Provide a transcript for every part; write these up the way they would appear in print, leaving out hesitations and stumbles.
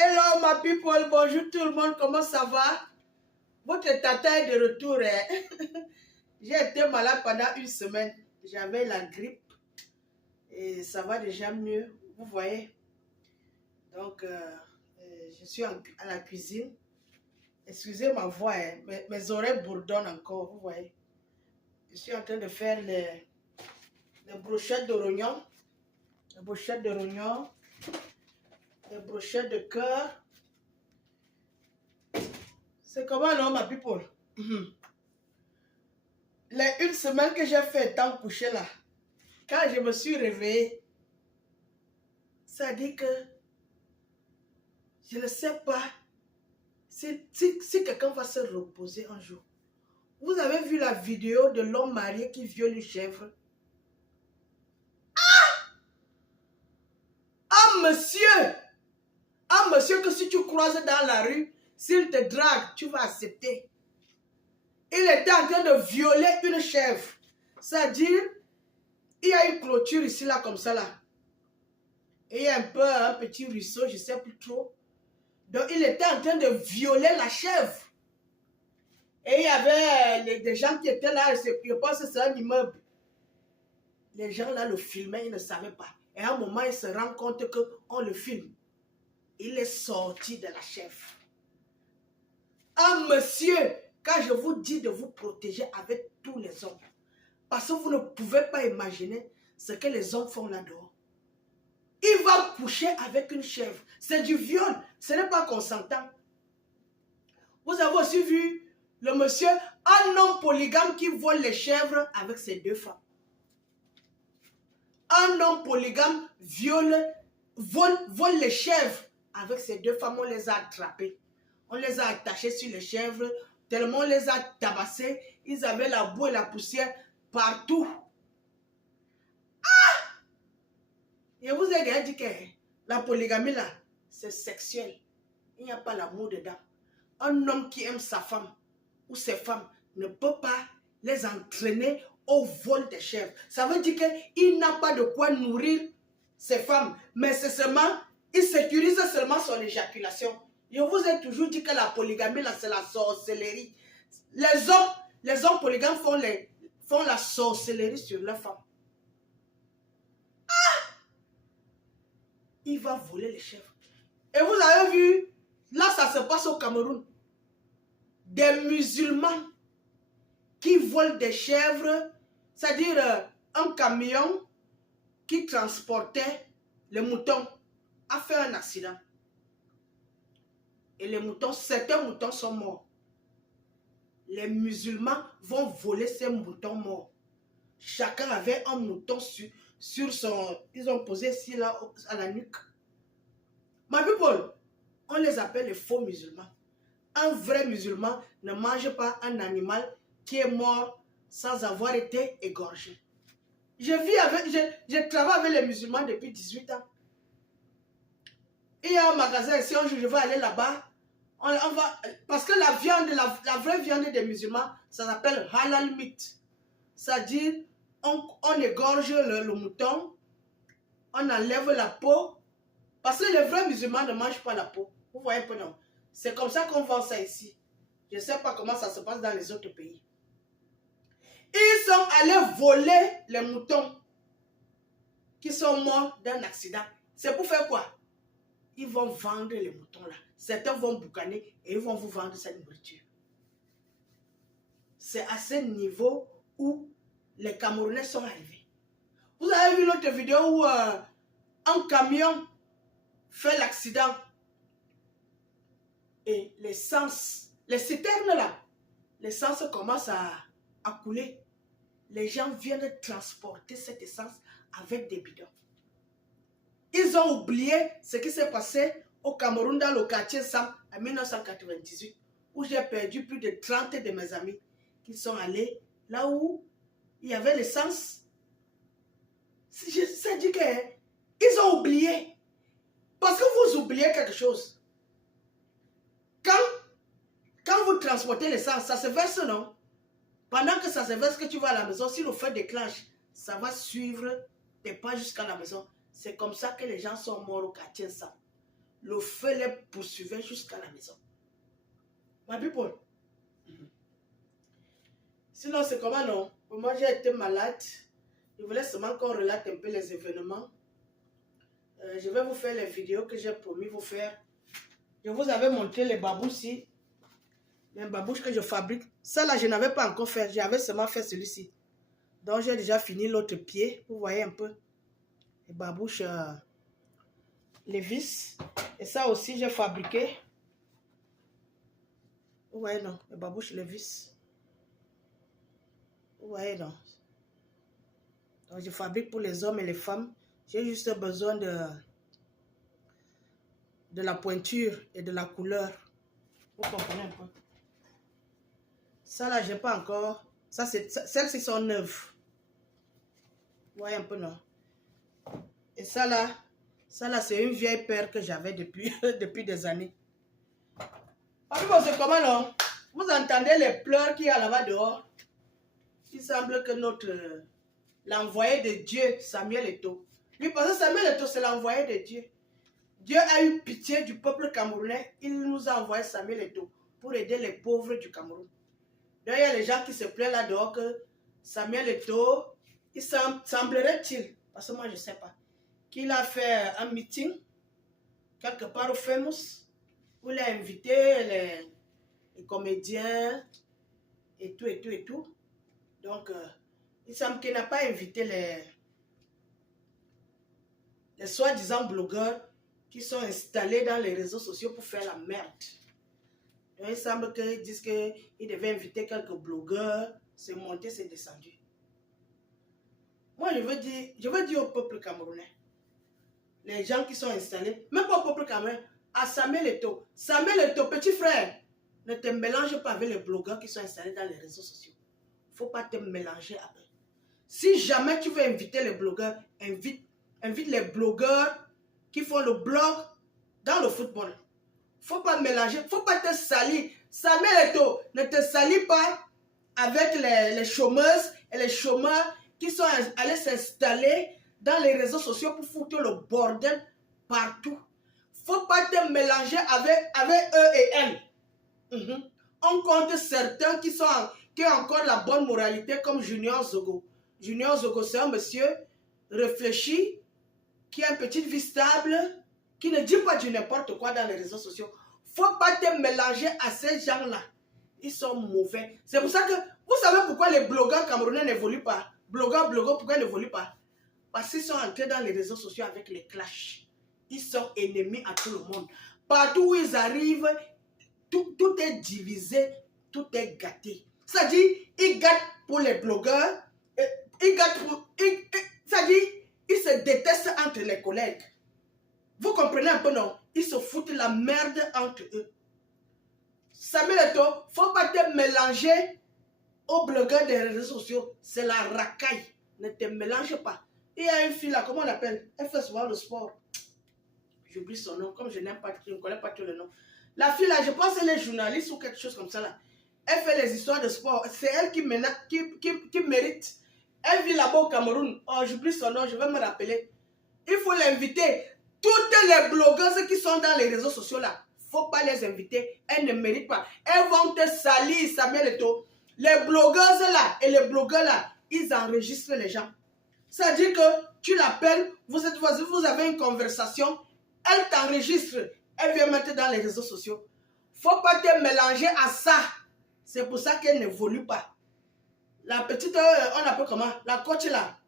Hello ma people, bonjour tout le monde, comment ça va? Votre tata est de retour. J'ai été malade pendant une semaine. J'avais la grippe et ça va déjà mieux, vous voyez. Donc, je suis à la cuisine. Excusez ma voix, mes oreilles bourdonnent encore, vous voyez. Je suis en train de faire les brochettes de rognon. Les brochettes de rognon. Les brochettes de cœur. C'est comment non, ma people? Les une semaine que j'ai fait étant couché là, quand je me suis réveillée, ça dit que je ne sais pas si quelqu'un va se reposer un jour. Vous avez vu la vidéo de l'homme marié qui viole une chèvre? Ah monsieur que si tu croises dans la rue, s'il te drague, tu vas accepter. Il était en train de violer une chèvre. C'est-à-dire, il y a une clôture ici, là, comme ça, là. Et il y a un petit ruisseau, je ne sais plus trop. Donc, il était en train de violer la chèvre. Et il y avait des gens qui étaient là, je pense que c'est un immeuble. Les gens là le filmaient, ils ne savaient pas. Et à un moment, ils se rendent compte qu'on le filme. Il est sorti de la chèvre. Ah, monsieur, quand je vous dis de vous protéger avec tous les hommes, parce que vous ne pouvez pas imaginer ce que les hommes font là-dehors. Il va coucher avec une chèvre. C'est du viol. Ce n'est pas consentant. Vous avez aussi vu le monsieur, un homme polygame qui vole les chèvres avec ses deux femmes. Un homme polygame vole les chèvres avec ses deux femmes. On les a attrapées. On les a attachées sur les chèvres. Tellement on les a tabassées. Ils avaient la boue et la poussière partout. Et vous avez déjà dit que la polygamie là, c'est sexuel. Il n'y a pas l'amour dedans. Un homme qui aime sa femme ou ses femmes ne peut pas les entraîner au vol des chèvres. Ça veut dire qu'il n'a pas de quoi nourrir ses femmes. Mais c'est seulement, il sécurise seulement son éjaculation. Je vous ai toujours dit que la polygamie là, c'est la sorcellerie. Les hommes polygames font la sorcellerie sur leurs femmes. Il va voler les chèvres. Et vous avez vu, là ça se passe au Cameroun. Des musulmans qui volent des chèvres, c'est-à-dire un camion qui transportait les moutons a fait un accident. Et les moutons, certains moutons sont morts. Les musulmans vont voler ces moutons morts. Chacun avait un mouton sur son... Ils ont posé ici là à la nuque. My people, on les appelle les faux musulmans. Un vrai musulman ne mange pas un animal qui est mort sans avoir été égorgé. Je travaille avec les musulmans depuis 18 ans. Il y a un magasin ici, un jour je vais aller là-bas. Parce que la viande, la vraie viande des musulmans, ça s'appelle halal meat. C'est-à-dire, on égorge le mouton, on enlève la peau. Parce que les vrais musulmans ne mangent pas la peau. Vous voyez un peu, non? C'est comme ça qu'on vend ça ici. Je ne sais pas comment ça se passe dans les autres pays. Ils sont allés voler les moutons qui sont morts d'un accident. C'est pour faire quoi? Ils vont vendre les moutons là. Certains vont boucaner et ils vont vous vendre cette nourriture. C'est à ce niveau où les Camerounais sont arrivés. Vous avez vu l'autre vidéo où un camion fait l'accident et l'essence, les citernes là, l'essence commence à couler. Les gens viennent transporter cette essence avec des bidons. Ils ont oublié ce qui s'est passé au Cameroun dans le quartier Sam en 1998 où j'ai perdu plus de 30 de mes amis qui sont allés là où il y avait l'essence. C'est dit qu'ils ont oublié. Parce que vous oubliez quelque chose. Quand vous transportez l'essence, ça se verse, non? Pendant que ça se verse, que tu vas à la maison, si le feu déclenche, ça va suivre tes pas jusqu'à la maison. C'est comme ça que les gens sont morts au quartier Sam. Le feu les poursuivait jusqu'à la maison. My people. Sinon, c'est comment non? Moi, j'ai été malade. Je voulais seulement qu'on relate un peu les événements. Je vais vous faire les vidéos que j'ai promis vous faire. Je vous avais montré les babouches ici. Les babouches que je fabrique. Ça là, je n'avais pas encore fait. J'avais seulement fait celui-ci. Donc, j'ai déjà fini l'autre pied. Vous voyez un peu. Les babouches, les vis. Et ça aussi, j'ai fabriqué. Vous voyez non? Les babouches, les vis. Vous voyez non? Donc, je fabrique pour les hommes et les femmes. J'ai juste besoin de la pointure et de la couleur. Vous comprenez un peu? Ça là, j'ai pas encore. Ça, celles-ci sont neuves. Vous voyez un peu, non? Et ça là, c'est une vieille paire que j'avais depuis, depuis des années. C'est comment, non? Vous entendez les pleurs qu'il y a là-bas dehors? Il semble que l'envoyé de Dieu, Samuel Eto'o. Lui, parce que Samuel Eto'o, c'est l'envoyé de Dieu. Dieu a eu pitié du peuple camerounais. Il nous a envoyé Samuel Eto'o pour aider les pauvres du Cameroun. Donc, il y a les gens qui se plaignent là dehors que Samuel Eto'o, il semblerait-il, parce que moi je ne sais pas, qu'il a fait un meeting quelque part au Famous où il a invité les comédiens et tout et tout et tout. Donc, il semble qu'il n'a pas invité les soi-disant blogueurs qui sont installés dans les réseaux sociaux pour faire la merde. Donc, il semble qu'ils disent qu'il devait inviter quelques blogueurs. C'est monté, c'est descendu. Moi, je veux dire au peuple camerounais, les gens qui sont installés, même pas au peuple camerounais, à Samuel Eto'o. Samuel Eto'o, petit frère, ne te mélange pas avec les blogueurs qui sont installés dans les réseaux sociaux. Il ne faut pas te mélanger avec. Si jamais tu veux inviter les blogueurs, invite les blogueurs qui font le blog dans le football. Il ne faut pas mélanger, il ne faut pas te salir. Samuel Eto'o, ne te salis pas avec les chômeuses et les chômeurs qui sont allés s'installer dans les réseaux sociaux pour foutre le bordel partout. Il ne faut pas te mélanger avec eux et elles. On compte certains qui ont encore la bonne moralité comme Junior Zogo. Junior Zogo, c'est un monsieur réfléchi, qui a une petite vie stable, qui ne dit pas du n'importe quoi dans les réseaux sociaux. Il ne faut pas te mélanger à ces gens-là. Ils sont mauvais. C'est pour ça que, vous savez pourquoi les blogueurs camerounais n'évoluent pas? Blogueurs, pourquoi ils n'évoluent pas? Parce qu'ils sont entrés dans les réseaux sociaux avec les clashs. Ils sont ennemis à tout le monde. Partout où ils arrivent, tout est divisé, tout est gâté. C'est-à-dire, ils gâtent pour les blogueurs, c'est-à-dire, ils se détestent entre les collègues. Vous comprenez un peu, non? Ils se foutent la merde entre eux. Samuel Eto'o, il ne faut pas te mélanger aux blogueurs des réseaux sociaux. C'est la racaille. Ne te mélange pas. Il y a une fille là, comment on l'appelle? Elle fait souvent le sport. J'oublie son nom, comme je n'aime pas, je ne connais pas tout le nom. La fille là, je pense qu'elle est journaliste ou quelque chose comme ça là. Elle fait les histoires de sport. C'est elle qui mérite. Elle vit là-bas au Cameroun. Oh, j'oublie son nom, je vais me rappeler. Il faut l'inviter. Toutes les blogueuses qui sont dans les réseaux sociaux là, il ne faut pas les inviter. Elles ne méritent pas. Elles vont te salir, Samuel Eto'o. Les blogueuses là et les blogueurs là, ils enregistrent les gens. C'est-à-dire que tu l'appelles, vous avez une conversation, elle t'enregistre, elle vient mettre dans les réseaux sociaux. Il ne faut pas te mélanger à ça. C'est pour ça qu'elle n'évolue pas. La petite, on appelle comment? La coach là,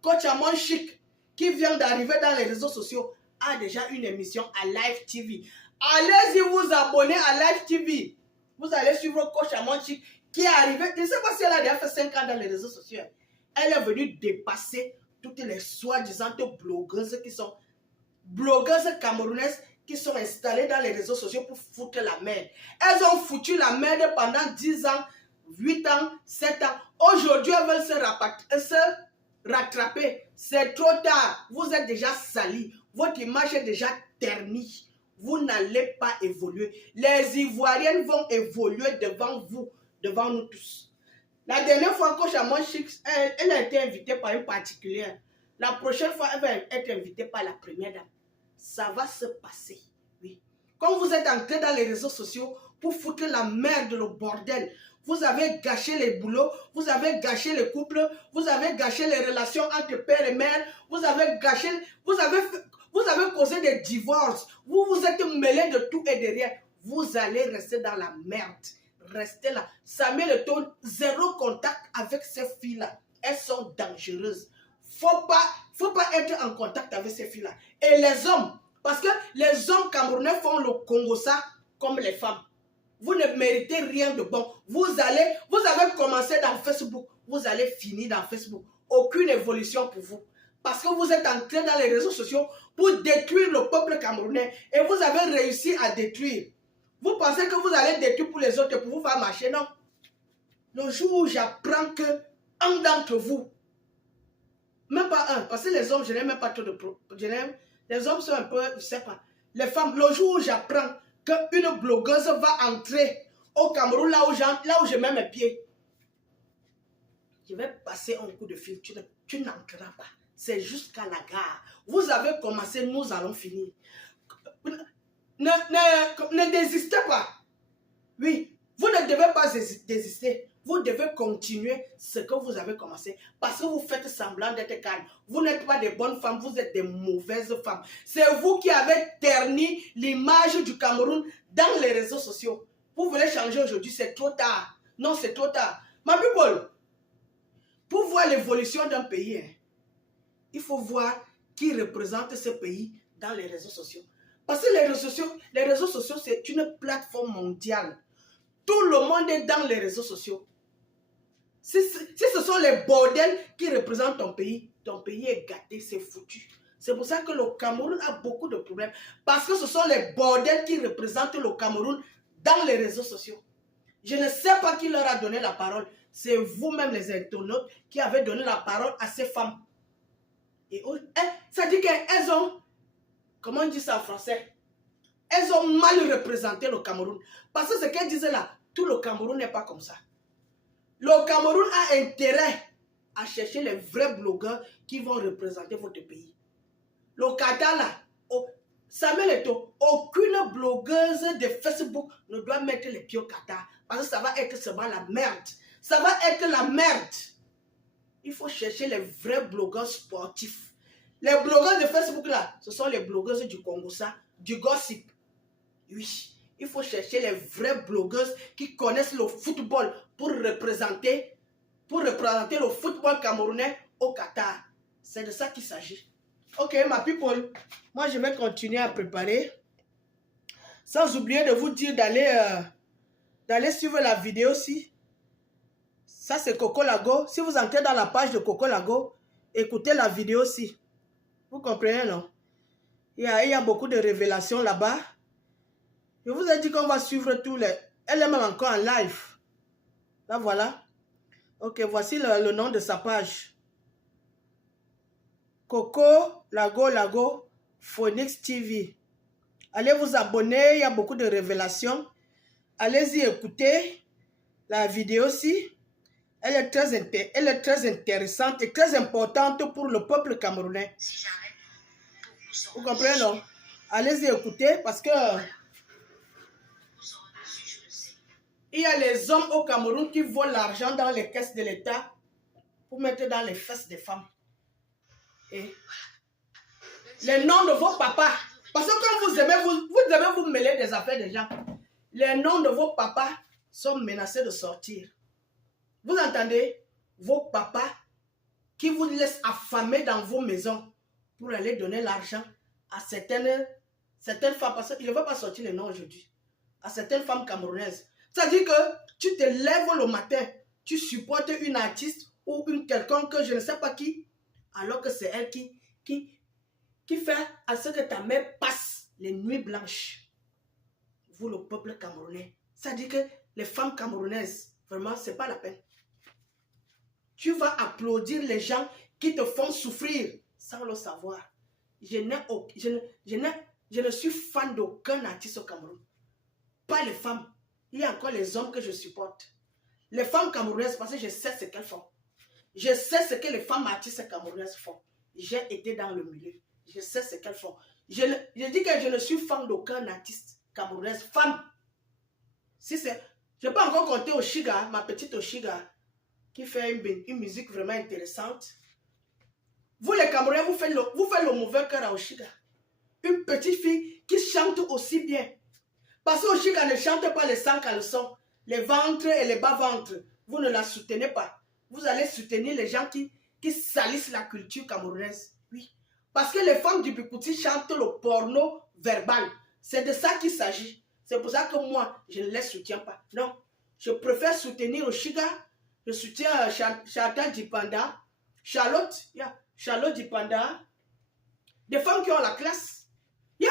coach Amon Chic, qui vient d'arriver dans les réseaux sociaux, a déjà une émission à Live TV. Allez-y vous abonner à Live TV. Vous allez suivre coach Amon Chic, qui est arrivé, je ne sais pas si elle a déjà fait 5 ans dans les réseaux sociaux. Elle est venue dépasser toutes les soi-disant blogueuses qui sont blogueuses camerounaises qui sont installées dans les réseaux sociaux pour foutre la merde. Elles ont foutu la merde pendant 10 ans, 8 ans, 7 ans. Aujourd'hui, elles veulent se rattraper. C'est trop tard. Vous êtes déjà salis. Votre image est déjà ternie. Vous n'allez pas évoluer. Les Ivoiriennes vont évoluer devant vous, devant nous tous. La dernière fois, coach Amon Chic, elle a été invitée par une particulière. La prochaine fois, elle va être invitée par la première dame. Ça va se passer. Oui. Quand vous êtes entré dans les réseaux sociaux pour foutre la merde, le bordel, vous avez gâché les boulots, vous avez gâché les couples, vous avez gâché les relations entre père et mère, vous avez gâché, vous avez causé des divorces, vous vous êtes mêlé de tout et de rien. Vous allez rester dans la merde. Restez là. Samuel Eto'o, zéro contact avec ces filles-là. Elles sont dangereuses. Faut pas être en contact avec ces filles-là. Et les hommes, parce que les hommes camerounais font le Congo ça comme les femmes. Vous ne méritez rien de bon. Vous avez commencé dans Facebook, vous allez finir dans Facebook. Aucune évolution pour vous. Parce que vous êtes entré dans les réseaux sociaux pour détruire le peuple camerounais. Et vous avez réussi à détruire. Vous pensez que vous allez détruire pour les autres pour vous faire marcher? Non. Le jour où j'apprends que un d'entre vous, même pas un, parce que les hommes, je n'aime même pas trop de problèmes. Les hommes sont un peu, je ne sais pas. Les femmes, le jour où j'apprends qu'une blogueuse va entrer au Cameroun, là où je mets mes pieds, je vais passer un coup de fil. Tu n'entreras pas. C'est jusqu'à la gare. Vous avez commencé, nous allons finir. Ne désistez pas. Oui, vous ne devez pas désister. Vous devez continuer ce que vous avez commencé. Parce que vous faites semblant d'être calme. Vous n'êtes pas des bonnes femmes, vous êtes des mauvaises femmes. C'est vous qui avez terni l'image du Cameroun dans les réseaux sociaux. Vous voulez changer aujourd'hui, c'est trop tard. Non, c'est trop tard. My people, pour voir l'évolution d'un pays, hein, il faut voir qui représente ce pays dans les réseaux sociaux. Parce que les réseaux sociaux, c'est une plateforme mondiale. Tout le monde est dans les réseaux sociaux. Si ce sont les bordels qui représentent ton pays est gâté, c'est foutu. C'est pour ça que le Cameroun a beaucoup de problèmes. Parce que ce sont les bordels qui représentent le Cameroun dans les réseaux sociaux. Je ne sais pas qui leur a donné la parole. C'est vous-même les internautes qui avez donné la parole à ces femmes. Et ça dit qu'elles ont, comment on dit ça en français? Elles ont mal représenté le Cameroun. Parce que ce qu'elles disaient là, tout le Cameroun n'est pas comme ça. Le Cameroun a intérêt à chercher les vrais blogueurs qui vont représenter votre pays. Le Qatar là, Samuel Eto'o, aucune blogueuse de Facebook ne doit mettre les pieds au Qatar. Parce que ça va être seulement la merde. Ça va être la merde. Il faut chercher les vrais blogueurs sportifs. Les blogueurs de Facebook là, ce sont les blogueuses du Congo ça, du gossip. Oui, il faut chercher les vraies blogueuses qui connaissent le football pour représenter le football camerounais au Qatar. C'est de ça qu'il s'agit. Ok, ma people, moi je vais continuer à préparer. Sans oublier de vous dire d'aller suivre la vidéo aussi. Ça c'est Coco Lago. Si vous entrez dans la page de Coco Lago, écoutez la vidéo aussi. Vous comprenez, non? Il y a beaucoup de révélations là-bas. Je vous ai dit qu'on va suivre tous les... Elle est même encore en live. Là, voilà. Ok, voici le nom de sa page. Coco Lago Phoenix TV. Allez vous abonner, il y a beaucoup de révélations. Allez-y écouter la vidéo aussi. Elle est très intéressante et très importante pour le peuple camerounais. Vous comprenez, non? Allez-y écouter parce que il y a les hommes au Cameroun qui volent l'argent dans les caisses de l'État pour mettre dans les fesses des femmes. Et les noms de vos papas, parce que quand vous aimez vous mêler des affaires des gens, les noms de vos papas sont menacés de sortir. Vous entendez? Vos papas qui vous laissent affamer dans vos maisons pour aller donner l'argent à certaines femmes, parce que je ne vais pas sortir les noms aujourd'hui, à certaines femmes camerounaises. C'est-à-dire que tu te lèves le matin, tu supportes une artiste ou une quelconque, je ne sais pas qui, alors que c'est elle qui fait à ce que ta mère passe les nuits blanches. Vous, le peuple camerounais. C'est-à-dire que les femmes camerounaises, vraiment, ce n'est pas la peine. Tu vas applaudir les gens qui te font souffrir sans le savoir. Je ne suis fan d'aucun artiste au Cameroun. Pas les femmes. Il y a encore les hommes que je supporte. Les femmes camerounaises, parce que je sais ce qu'elles font. Je sais ce que les femmes artistes camerounaises font. J'ai été dans le milieu. Je sais ce qu'elles font. Je dis que je ne suis fan d'aucun artiste camerounaises, femmes. Si c'est... Je peux encore compter Oshiga, ma petite Oshiga, qui fait une musique vraiment intéressante. Vous les Camerounais, vous faites le mauvais cœur à Oshiga. Une petite fille qui chante aussi bien. Parce que Oshiga ne chante pas les 100 caleçons, les ventres et les bas-ventres. Vous ne la soutenez pas. Vous allez soutenir les gens qui salissent la culture camerounaise. Oui. Parce que les femmes du Bikouti chantent le porno verbal. C'est de ça qu'il s'agit. C'est pour ça que moi, je ne les soutiens pas. Non. Je préfère soutenir Oshiga. Je soutiens Chantal Dipanda. Charlotte Dipanda. Des femmes qui ont la classe. Yeah.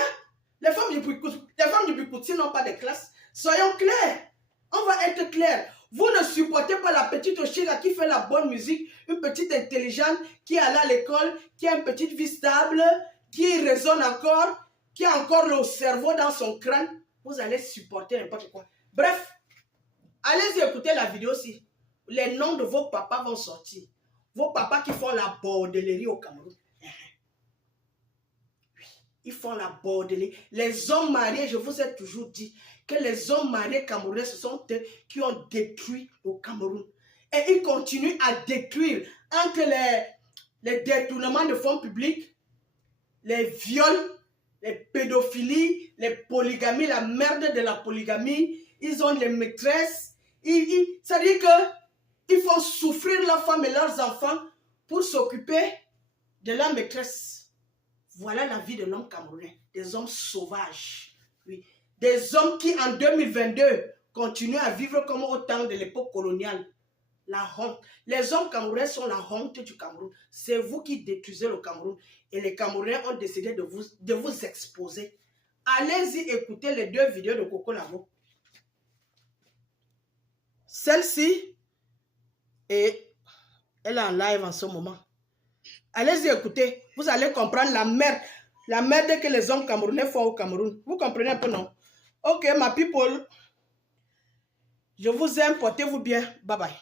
Les femmes du Bikouti n'ont pas de classe. Soyons clairs. On va être clairs. Vous ne supportez pas la petite Oshiga qui fait la bonne musique, une petite intelligente, qui est allée à l'école, qui a une petite vie stable, qui raisonne encore, qui a encore le cerveau dans son crâne. Vous allez supporter n'importe quoi. Bref, allez-y écouter la vidéo aussi. Les noms de vos papas vont sortir. Vos papas qui font la bordellerie au Cameroun. Ils font la bordellerie. Les hommes mariés, je vous ai toujours dit que les hommes mariés camerounais, ce sont eux qui ont détruit le Cameroun. Et ils continuent à détruire entre les détournements de fonds publics, les viols, les pédophilies, les polygamies, la merde de la polygamie. Ils ont les maîtresses. Ça veut dire qu'ils font souffrir leurs femmes et leurs enfants pour s'occuper de la maîtresse. Voilà la vie de l'homme camerounais. Des hommes sauvages. Oui. Des hommes qui, en 2022, continuent à vivre comme au temps de l'époque coloniale. La honte. Les hommes camerounais sont la honte du Cameroun. C'est vous qui détruisez le Cameroun. Et les Camerounais ont décidé de vous exposer. Allez-y écouter les 2 vidéos de Coco Lavo. Celle-ci, elle est en live en ce moment. Allez-y écouter. Vous allez comprendre la merde que les hommes camerounais font au Cameroun. Vous comprenez un peu, non? Ok, ma people. Je vous aime. Portez-vous bien. Bye bye.